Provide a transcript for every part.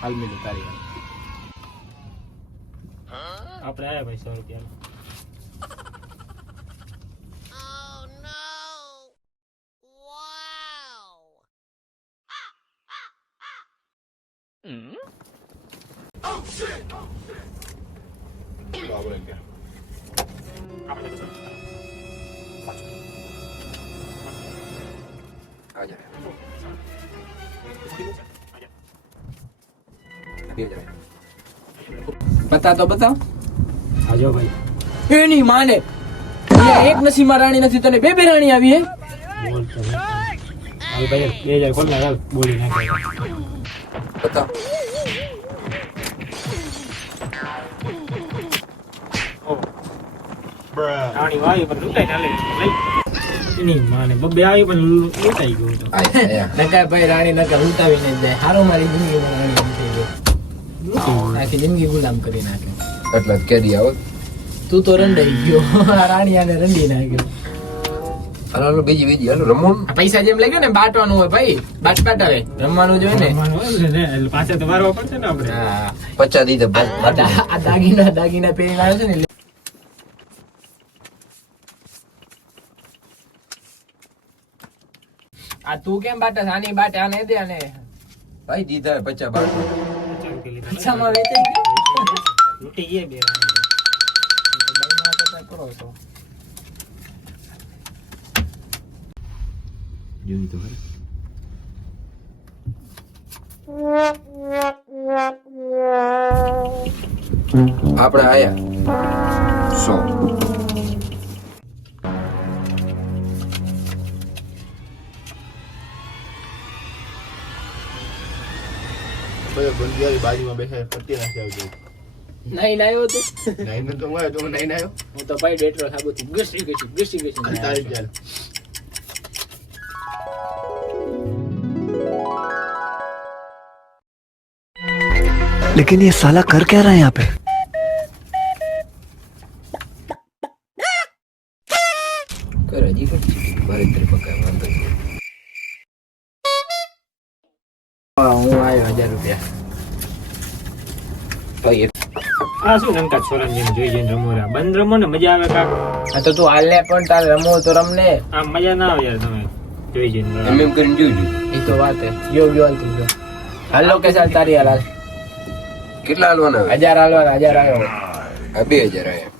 હાલ મિલી તારી આપણે આયા ભાઈ 100 રૂપિયા બતા તો બતાવ આજો ભાઈ એની માને અહીંયા એક નસીમાં રાણી નથી તને બે બે રાણી આવી હે બોલ તો હાલ ભાઈ 2000 ખોલ ના હાલ બોલી નાખે બતાવ રાણી વાવી પર લૂંટાઈ ચાલે લઈ એની માને બબ્બે આવી પણ લૂંટાઈ ગયો તો નકા ભાઈ રાણી નકા ઉતાવીને જાય હારો મારી જિંદગીમાં રાણી થઈ ગઈ આખી જિંદગી ગુલામ કરી નાખે એટલે જ કેદી આવો તું તો રંડાઈ ગયો આ રાણી આને રંડી નાખ્યો હાલો બીજી હાલો રમો પૈસા જેમ લાગ્યો ને બાટવાનું હોય ભાઈ બાટ બાટાવે રમવાનું જોઈએ ને એટલે પાછા તો મારવા પડશે ને આપણે હા 50 દીધા આ દાગીના પહેરી આવ્યો છે ને આ તું કેમ બાટસ આની બાટે આને દે આને ભાઈ દીધા 50 બાર પૈસામાં વેચાઈ ગયો લૂંટી ગયે બે કરો તો જોઈ તો ખરી આપણે આયા 100 બાજુમાં બેઠા ફરતી નાખી આવજો નહીં આવ્યો તું નહીં તો હું તો નહીં આવ્યો હું તો ભાઈ ડેટરો સાબુથી ઘસી તારી ચાલ लेकिन ये साला कर क्या रहा है यहाँ पे કરે જી મારે તરી પકાય વાંધો નહીં. હું આવ્યો 1000 રૂપિયા ભાઈ આ શું નમકા છોરા જેમ જોઈ જઈને રમોરા બંધ રમો ને મજા આવે કાક આ તો તું હાલે પણ તારે રમવો તો રમને આ મજા ના આવે યાર તમે જોઈ જઈને એમ કરીને જોજો એ તો વાત હે યો હાલ તું જો હાલો કે ચાલ તારી હાલ કેટલા હાલવાના 1000 હાલવાના 1000 આવ્યો આ 2000 આયા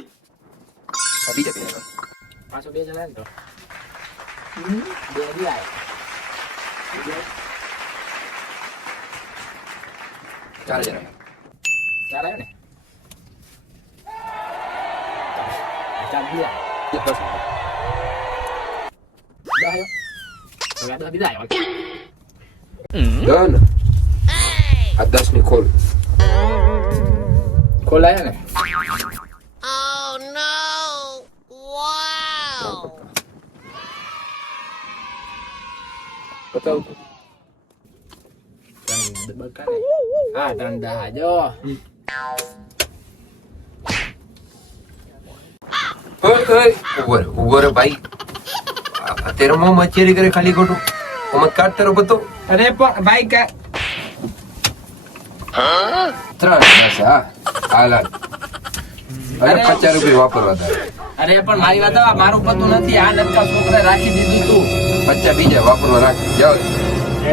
આ બીજા બે પાછો 2 જણા ને તો 2 દી આય 4000 ચાલ આવ્યો ને ચાલ બીજા હવે આ બીજા આવ્યો ડન આ 10 ની ખોલ ખોલાયો ને બતાવ હા ધંધા જો ઉભો રે ભાઈ તેરો મોં મચેરી કરે ખાલી ખોટું મત કાઢ તારો બતો અરે પણ ભાઈ કા 3 બસ હા હાલ હાલ અરે 50 રૂપિયા વાપરવા હતા અરે પણ મારી વાત હવે મારું પતું નથી આ નટકા છોકરા રાખી દીધું તું 50 બીજા વાપરવા રાખ જાવ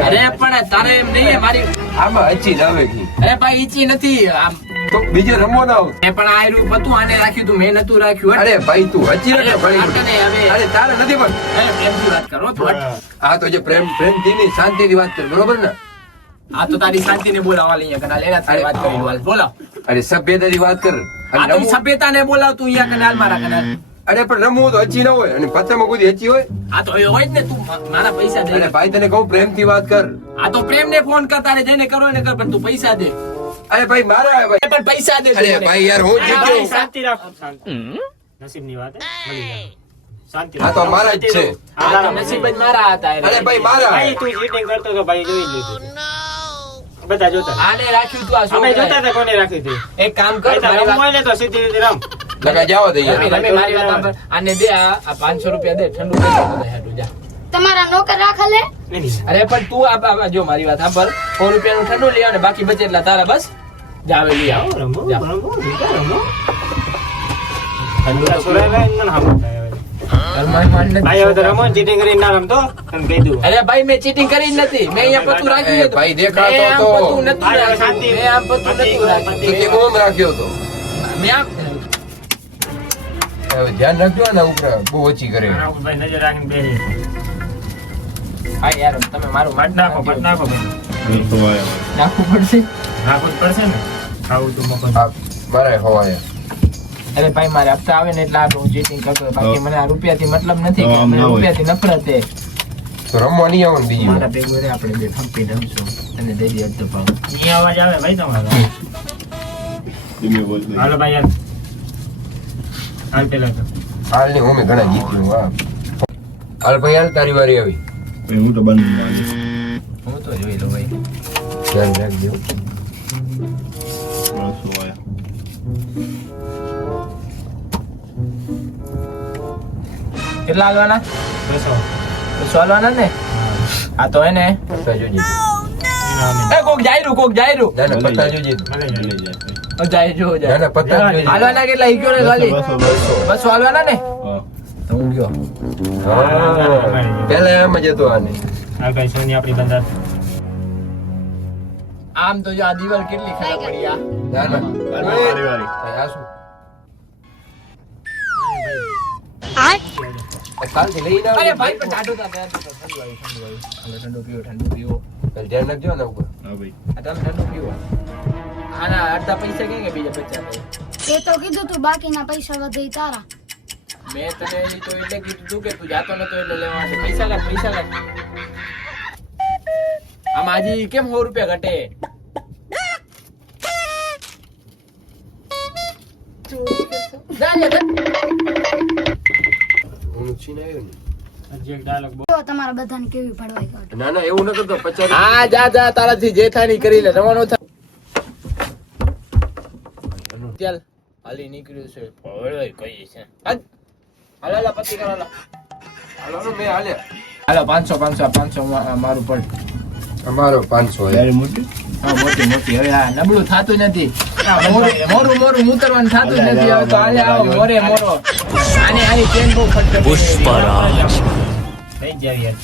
અરે પણ તારે એમ નહીં મારી આમાં હચી જ આવે કી અરે ભાઈ ઈચી નથી આમ તો બીજે રમો ના આવ એ પણ આયરું પતું આને રાખ્યું તું મેં નતું રાખ્યું અરે ભાઈ તું હચી અરે નથી ભણી વાંધો નહીં હવે. અરે તારે નથી પણ અરે પ્રેમથી વાત કરો તો આ તો જે પ્રેમથી ની શાંતિથી વાત કર બરોબર ને આ તો તારી શાંતિને બોલાવા લઈએ કના લેના તારી વાત કરી હાલ બોલાવ અરે સભ્યતાથી વાત કર આ તો સભ્યતાને બોલાવ તું અહીંયા કના હાલ મારા કના અરે પણ રમવું તો હચી ના હોય અને પત્તામાં કોઈ હચી હોય આ તો એ હોય જ ને તું મારા પૈસા દે અરે ભાઈ તને કહું પ્રેમથી વાત કર આ તો પ્રેમને ફોન કર તારે જેને કરવો એને કર પણ તું પૈસા દે અરે ભાઈ મારે આવે ભાઈ પણ પૈસા દે અરે ભાઈ યાર હું અરે જીત્યો ભાઈ, શાંતિ રાખો શાંતિ નસીબની વાત હે મળી જાય શાંતિ આ તો મારા જ છે આ તો નસીબ જ મારા હતા અરે ભાઈ મારા ભાઈ તું ચીટિંગ કરતો તો ભાઈ જોઈ લીધું બધા જોતા આને રાખ્યું તું આ અમે જોતા છોકરાએ. હતા કોને રાખી હતી એક કામ કર ભાઈ તારે મારી વાત- રમવું હોય ને તો સીધી રીતે રમ લગા જાવ દે યાર. રમે મારી વાત સાંભળ. આને દે આ 500 રૂપિયા દે ઠંડુ કરી દે બધા હેઠું જા. તમારા નોકર રાખે લે અરે પણ તું આ જો મારી વાત સાંભળ 100 રૂપિયાનું ઠંડુ લઈ આવ ને બાકી બચે એટલા તારા બસ જા હવે લઈ આવ રમો જા. રમો રમો ઠંડુ તો સોરાય ના હામતા ઘરમાં માંડ નથી. ભાઈ હવે તો રમો ચીટિંગ કરીને ના રમતો તને કહી દઉં અરે ભાઈ મેં ચીટિંગ કરી જ નથી મેં અહીંયા પતું રાખ્યું હતું. ભાઈ દેખાતો મેં આમ તો. પતું નતું ભાઈ હવે રાખ્યું. શાંતિ. મેં આમ પતું નતું રાખ્યું. તો કે ઓમ રાખ્યો તો. મેં આમ હવે ધ્યાન રાખજો ને ઉપર બહુ ઓછી કરે. ભાઈ નજર રાખીને બેસી ભાઈ યાર તમે મારું માટ નાખો ભાઈ નાખવું પડશે. નાખવું જ પડશે ને ખાવું તો મફત આ મારે હવાય. અરે ભાઈ મારે હપ્તા આવે ને એટલે હું ચીટિંગ કરતો હોય. બાકી મને આ રૂપિયાથી મતલબ નથી કે મને રૂપિયાથી નફરત છે. તો રમવા નહીં આવો ને બીજી મારા વાર. ભેગું રે આપણે બે ફંપી રમશું અને દઈ દે અડધો પાવ. અહીંયા અવાજ આવે ભાઈ તમારો હાલો ભાઈ યાર હાલ પેલા તો હાલ ની ઓમે ઘણા જીત્યું હા. હાલ ભાઈ હાલ તારી વારી આવી. હું તો જોઈ લઉં ભાઈ. ધ્યાન રાખજો. કેટલા હાલવાના? બસો 200 હાલવાના ને? આ તો હે ને પત્તા જોજે. એ કોક જાયરું. ના ના પત્તા જોજે. જાય જો ના જાય. ના પત્તા જોજે. હાલવાના કેટલા ઈ કયો ને ખાલી? 200 હાલવાના ને? તો હું ગયો. હા. પેલા એમ જ હતો આને. હાલ ભાઈ સોની આપણી બંધાર આમ તો જો આ દીવાલ કેટલી ખરાબ પડી આ. ના ના ભાઈ, આ શું? કાલથી લઈ જાવ. અરે ભાઈ પણ ટાટો તા ઠંડુ આવ્યું. હાલો ઠંડુ પીવો. ધ્યાન રાખજો ને ઉપર. આ તમે ઠંડુ પીવો. આના અડધા પૈસા કે બીજા 50 એ તો કીધું તું બાકીના પૈસા વધે ઈ તારા મેં તને એની તો એટલે કીધું તું કે તું જાતો નતો એટલે લેવા છે. પૈસા લાગ. આમાં હજી કેમ 100 રૂપિયા ઘટે? જા, જા, જા. હું છીન આવ્યો ને. હજી એક ડાયલોગ જો તમારા બધાને કેવી ભળવાઈ કાઢ ના ના એવું ન કરતો 50. હા જા તારાથી જે થાય ની કરી લે. રવાનો થાય. ચાલ હાલી નીકળ્યું છે. ભળવાઈ કઈ છે. હાલો પતિ કરો હાલો. હાલો ને મેં હાલ્યા. હાલો 500 મારું પડ. અમારો 500 યાર. હા મોટી હવે આ નબળું થાતું નથી. મોરું ઉતરવાનું થાતું જ નથી. હવે તો હાલે આવો મોરો આની ચેન બહુ ફટકે પુષ્પરાજ. થઈ જાય યાર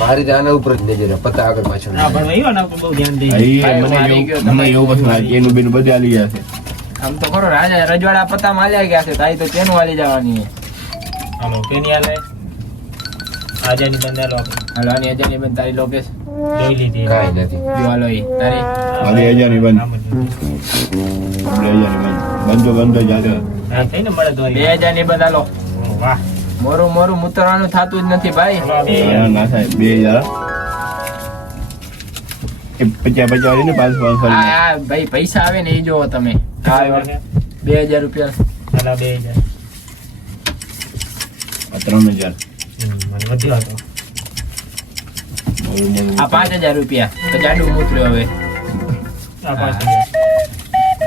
મારી તો આના ઉપર જ નજર છે. પત્તા આગળ પાછળ હા પણ એવા ના બહુ ધ્યાન દે આમ તો ખરો રાજા રજવાડા પત્તા માલ્યા ગયા છે. તાઈ તો ચેન વાલી જવાની. હાલો કેની હાલે આજાની બંધારો આપણે હાલો આની અજાની બંધ તારી લોકેશ જોઈ લીધી કાંઈ નથી. જો હાલો ઈ તારી હા થઈને મળે તો 2000 ની બંધ હાલો. વાહ મોરું ઉતરવાનું થાતું જ નથી ભાઈ. હા ભાઈ પૈસા આવે ને એ જોવો તમે. હા 2000 રૂપિયા. ચાલા 2000 મને વધ્યો હતો આ 5000 રૂપિયા તો જાડું મૂતર્યો હવે. આ 5000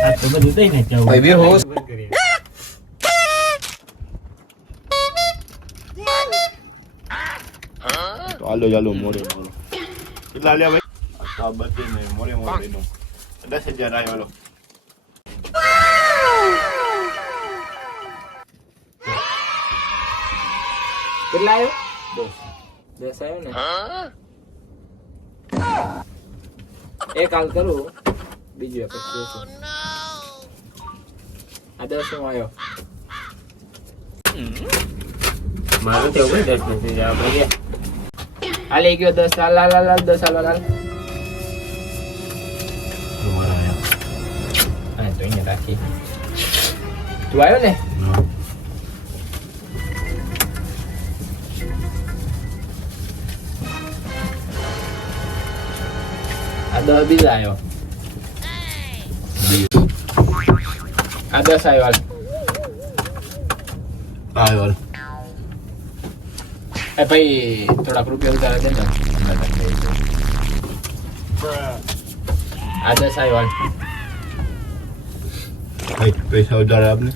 આ તો બધું દઈ ને જાવ ભાઈ બે હોશ. ચાલો મોરે કેટલા લ્યા ભાઈ આ બધે ને મોરે લઈ 10,000 આવ્યો હાલો. કેટલા આવ્યો? 10 આવ્યો ને. એક હાલ કરું બીજું એક પછી આ 10 નો આવ્યો. મારું તો એવું 10 નથી આપણે ગયા હાલે ગયો 10. હાલ 10 હાલ. હા તો અહીંયા રાખી. તું આવ્યો ને? આ 10 બીજા આવ્યો. આ 10 આવ્યો હાલ. આવ્યો એ ભાઈ થોડાક રૂપિયા ઉતારા દે ને. આ 10 આવ્યો હાલ. ભાઈ પૈસા ઉધાર આપને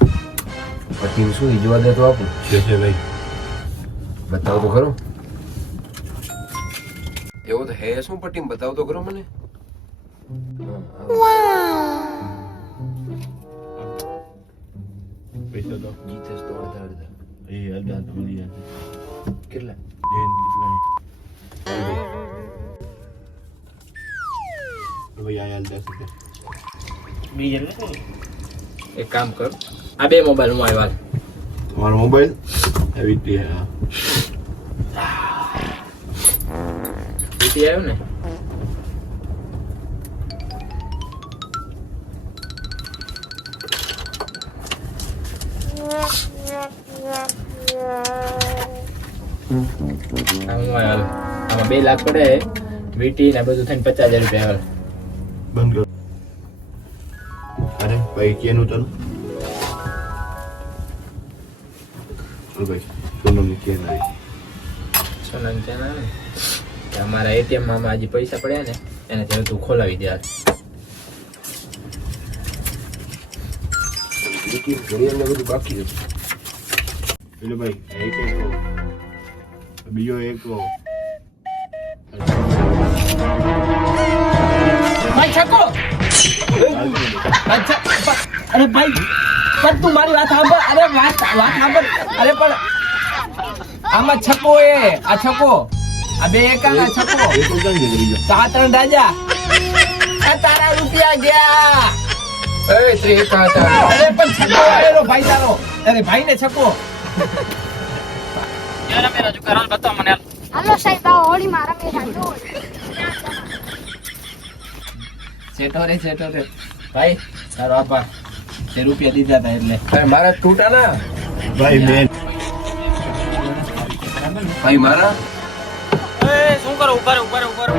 પટ્ટીનું શું ઈ જોવા દે તો આપું છે ભાઈ બતાવો તો ખરો એવો તો હે શું પટ્ટી બતાવો તો ખરો મને પૈસા તો જીતેશ તો અડધા અડધા એ અડધા તો મળી જશે કેટલા બેન કેટલા ભાઈ આ અડધા સુધી બીજે નથી એક કામ કર આ બે મોબાઈલ હું આવ્યા તમારો મોબાઈલ આવી રીતે હા બીટી આવ્યો ને આમાં 2 લાખ પડે વીટી ને બધું થઈને 50,000 રૂપિયા આવે બંધ કરો અરે ભાઈ કેનું તને ચાલ ભાઈ સોનમની કેન આવી સોનમ છે ને કે અમારા એટીએમ માં આજે પૈસા પડ્યા ને એને હવે તું ખોલાવી દે યાર ઘડિયાળને બધું બાકી છે એટલે ભાઈ એક કહો બીજો એક કહો ભાઈ છકો અચ્છા અરે ભાઈ પણ તું મારી વાત સાંભળ અરે વાત સાંભળ અરે પણ આમાં છકો એ આ છકો આ બે એકાના છકો એક ક્યાં ગયો તો આ 3 રાજા આ તારા રૂપિયા ગયા એ ત્રિકા હતા અરે પણ છકો આવેલો ભાઈ તારો અરે ભાઈ ને છકો યાર મેરા જો કરાલ બતાવ મને હાલો સાહેબ આ હોળી માં રમી રાખજો સેટો રે ભાઈ તારો આભાર તે રૂપિયા દીધા હતા એટલે અરે મારા તૂટા ના ભાઈ બેન ભાઈ મારા એ શું કરો ઉપર